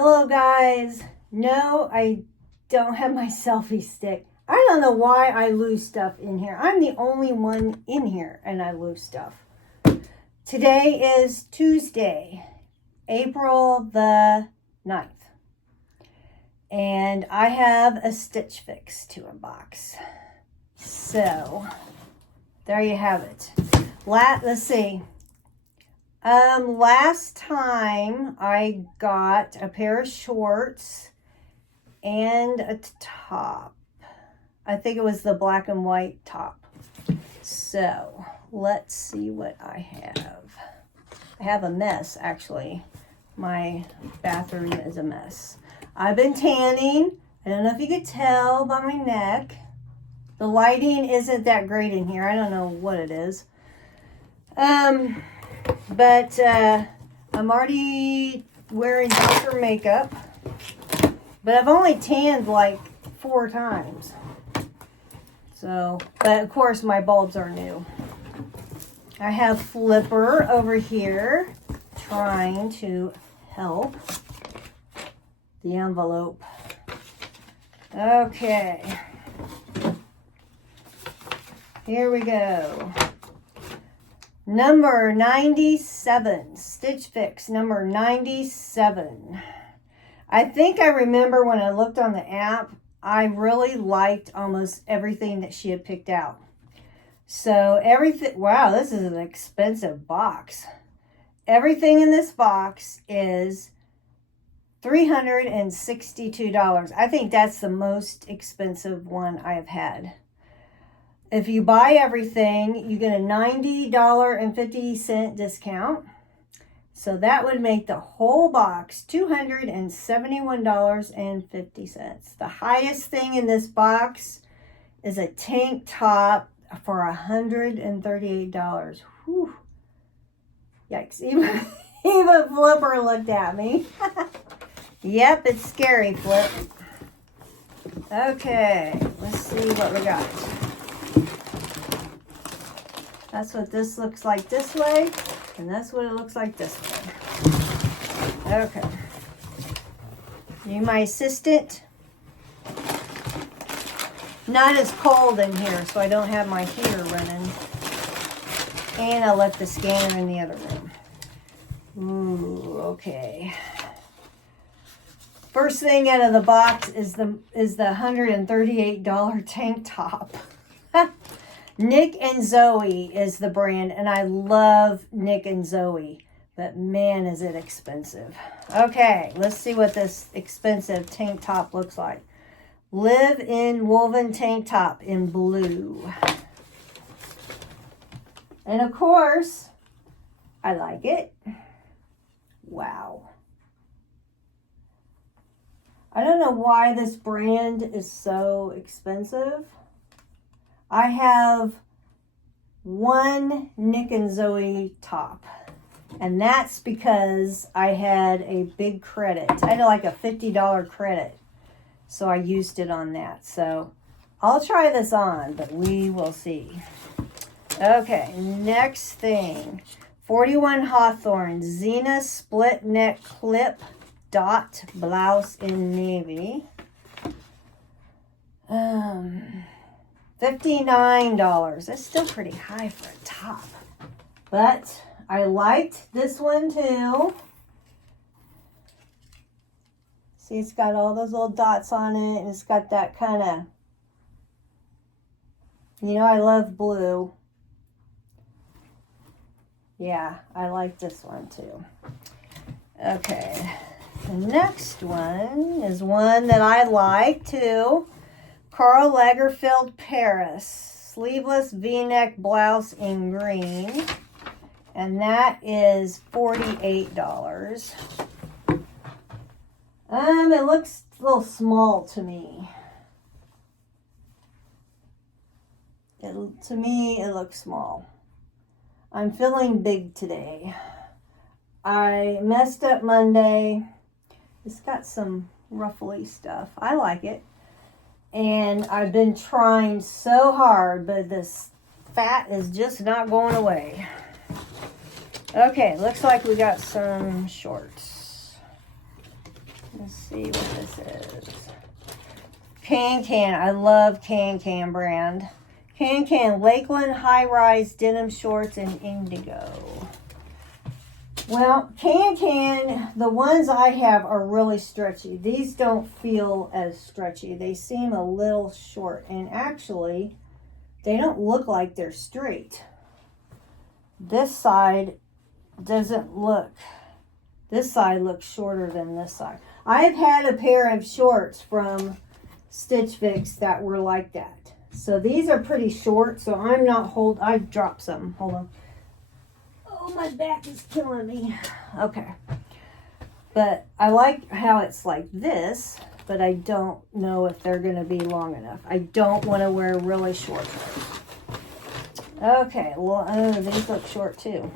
Hello guys. No, I don't have my selfie stick. I don't know why I lose stuff in here. I'm the only one in here and I lose stuff. Today is Tuesday, April the 9th. And I have a Stitch Fix to unbox. So, there you have it. Let's see. Last time I got a pair of shorts and a top. I think it was the black and white top. So, let's see what I have. I have a mess, actually. My bathroom is a mess. I've been tanning. I don't know if you could tell by my neck. The lighting isn't that great in here. I don't know what it is. But I'm already wearing darker makeup. But I've only tanned like 4 times. So, but of course my bulbs are new. I have Flipper over here trying to help the envelope. Okay. Here we go. Number 97, Stitch Fix, number 97. I think I remember when I looked on the app, I really liked almost everything that she had picked out. So everything, wow, this is an expensive box. Everything in this box is $362. I think that's the most expensive one I've had. If you buy everything, you get a $90.50 discount. So that would make the whole box $271.50. The highest thing in this box is a tank top for $138. Whew. Yikes. Even Flipper looked at me. Yep, it's scary, Flip. Okay, let's see what we got. That's what this looks like this way, and that's what it looks like this way. Okay. You my assistant. Not as cold in here, so I don't have my heater running. And I left the scanner in the other room. Ooh, okay. First thing out of the box is the $138 tank top. Nick and Zoe is the brand, and I love Nick and Zoe, but man, is it expensive. Okay, let's see what this expensive tank top looks like. Live in woven tank top in blue. And of course, I like it. Wow. I don't know why this brand is so expensive. I have one Nick and Zoe top, and that's because I had a big credit. I had like a $50 credit, so I used it on that. So I'll try this on, but we will see. Okay, next thing. 41 Hawthorne Zena split neck clip dot blouse in navy. $59. That's still pretty high for a top. But I liked this one too. See, it's got all those little dots on it, and it's got that kind of, you know, I love blue. Yeah, I like this one too. Okay, the next one is one that I like too. Karl Lagerfeld Paris sleeveless v-neck blouse in green, and that is $48. It looks a little small to me. To me, it looks small. I'm feeling big today. I messed up Monday. It's got some ruffly stuff. I like it. And I've been trying so hard, but this fat is just not going away. Okay, looks like we got some shorts. Let's see what this is. Can. I love Can brand. Can Lakeland High Rise Denim Shorts in Indigo. Well, Can, the ones I have are really stretchy. These don't feel as stretchy. They seem a little short. And actually, they don't look like they're straight. This side doesn't look. This side looks shorter than this side. I've had a pair of shorts from Stitch Fix that were like that. So these are pretty short, so I'm not I've dropped some. Hold on. Oh, my back is killing me. Okay. But I like how it's like this, but I don't know if they're going to be long enough. I don't want to wear really short ones. Okay, well, these look short too.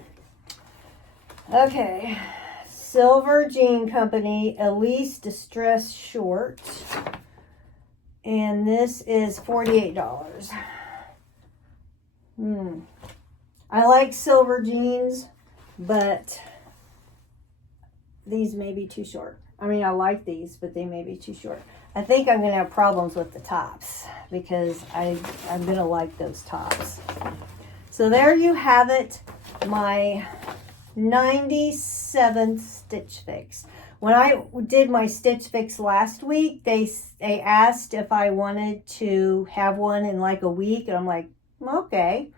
Okay. Silver Jean Company Elise Distress Short. And this is $48. I like silver jeans, but these may be too short. I mean, I like these, but they may be too short. I think I'm going to have problems with the tops because I'm going to like those tops. So there you have it, my 97th Stitch Fix. When I did my Stitch Fix last week, they asked if I wanted to have one in like a week, and I'm like, okay.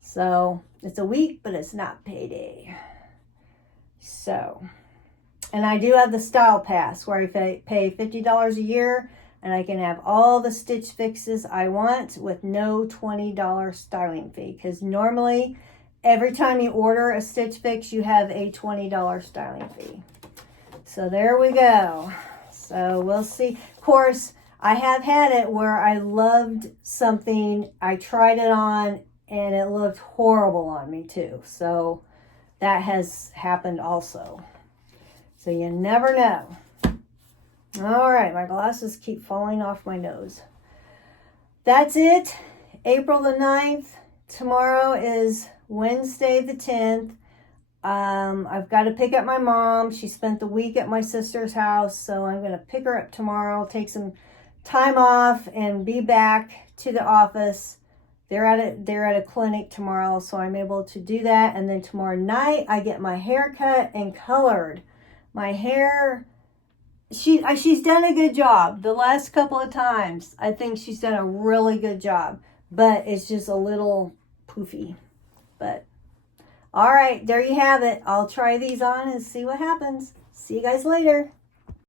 So it's a week, but it's not payday. So, and I do have the Style Pass where I pay $50 a year and I can have all the Stitch Fixes I want with no $20 styling fee. Because normally, every time you order a Stitch Fix, you have a $20 styling fee. So there we go. So we'll see. Of course, I have had it where I loved something, I tried it on, and it looked horrible on me too. So that has happened also. So you never know. All right, my glasses keep falling off my nose. That's it. April the 9th. Tomorrow is Wednesday the 10th. I've got to pick up my mom. She spent the week at my sister's house, so I'm going to pick her up tomorrow, take some time off, and be back to the office. They're at a clinic tomorrow, so I'm able to do that. And then tomorrow night, I get my hair cut and colored. My hair, she's done a good job. The last couple of times, I think she's done a really good job. But it's just a little poofy. But, all right, there you have it. I'll try these on and see what happens. See you guys later.